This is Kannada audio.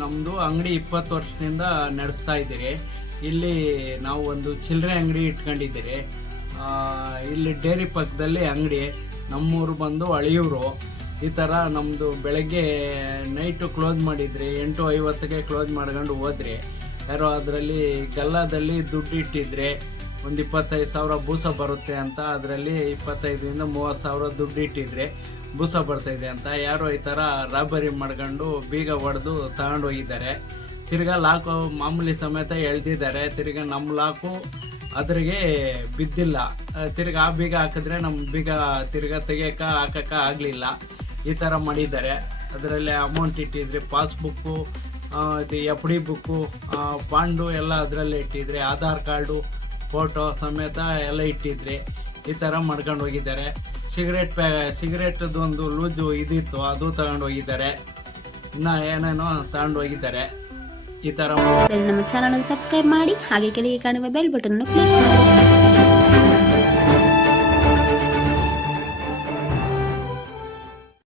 ನಮ್ಮದು ಅಂಗಡಿ ಇಪ್ಪತ್ತು ವರ್ಷದಿಂದ ನಡೆಸ್ತಾ ಇದ್ದೀರಿ. ಇಲ್ಲಿ ನಾವು ಒಂದು ಚಿಲ್ಲರೆ ಅಂಗಡಿ ಇಟ್ಕೊಂಡಿದ್ದೀರಿ. ಇಲ್ಲಿ ಡೇರಿ ಪಕ್ಕದಲ್ಲಿ ಅಂಗಡಿ. ನಮ್ಮೂರು ಬಂದು ಅಳಿಯೂರು. ಈ ಥರ ನಮ್ಮದು ಬೆಳಗ್ಗೆ ನೈಟು ಕ್ಲೋಸ್ ಮಾಡಿದ್ರಿ, ಎಂಟು ಐವತ್ತಕ್ಕೆ ಕ್ಲೋಸ್ ಮಾಡ್ಕೊಂಡು ಹೋದ್ರಿ. ಯಾರೋ ಅದರಲ್ಲಿ ಗಲ್ಲದಲ್ಲಿ ದುಡ್ಡು ಇಟ್ಟಿದ್ರೆ. ಒಂದು ಇಪ್ಪತ್ತೈದು ಸಾವಿರ ಬೂಸ ಬರುತ್ತೆ ಅಂತ ಅದರಲ್ಲಿ ಇಪ್ಪತ್ತೈದರಿಂದ ಮೂವತ್ತು ಸಾವಿರ ದುಡ್ಡು ಇಟ್ಟಿದ್ರೆ. ಬೂಸ ಬರ್ತಾಯಿದೆ ಅಂತ ಯಾರೋ ಈ ಥರ ರಾಬರಿ ಮಾಡ್ಕೊಂಡು ಬೀಗ ಹೊಡೆದು ತಗೊಂಡು ಹೋಗಿದ್ದಾರೆ. ತಿರ್ಗಾ ಲಾಕು ಮಾಮೂಲಿ ಸಮೇತ ಎಳ್ದಿದ್ದಾರೆ. ತಿರ್ಗಾ ನಮ್ಮ ಲಾಕು ಅದ್ರಿಗೆ ಬಿದ್ದಿಲ್ಲ. ತಿರ್ಗಾ ಆ ಬೀಗ ಹಾಕಿದ್ರೆ ನಮ್ಮ ಬೀಗ ತಿರ್ಗಾ ತೆಗಿಯಕ ಹಾಕಕ್ಕ ಆಗಲಿಲ್ಲ. ಈ ಥರ ಮಾಡಿದ್ದಾರೆ. ಅದರಲ್ಲಿ amount ಇಟ್ಟಿದ್ರೆ passbook F D book bond ಎಲ್ಲ ಅದರಲ್ಲೇ ಇಟ್ಟಿದ್ರಿ, ಆಧಾರ್ ಕಾರ್ಡು ಫೋಟೋ ಸಮೇತ ಎಲ್ಲ ಇಟ್ಟಿದ್ರಿ. ಈ ಥರ ಮಾಡ್ಕೊಂಡು ಹೋಗಿದ್ದಾರೆ. ಸಿಗರೇಟ್ ಸಿಗರೇಟ್ ಸಿಗರೇಟದ್ದು ಒಂದು ಲೂಜು ಇದಿತ್ತು, ಅದು ತಗೊಂಡು ಹೋಗಿದ್ದಾರೆ. ಇನ್ನು ಏನೇನೋ ತಗೊಂಡು ಹೋಗಿದ್ದಾರೆ. ಈ ಥರ ನಮ್ಮ ಚಾನಲ್ ಸಬ್ಸ್ಕ್ರೈಬ್ ಮಾಡಿ, ಹಾಗೆ ಕೆಳಗೆ ಕಾಣುವ ಬೆಲ್ ಬಟನ್ ಕ್ಲಿಕ್ ಮಾಡಿ.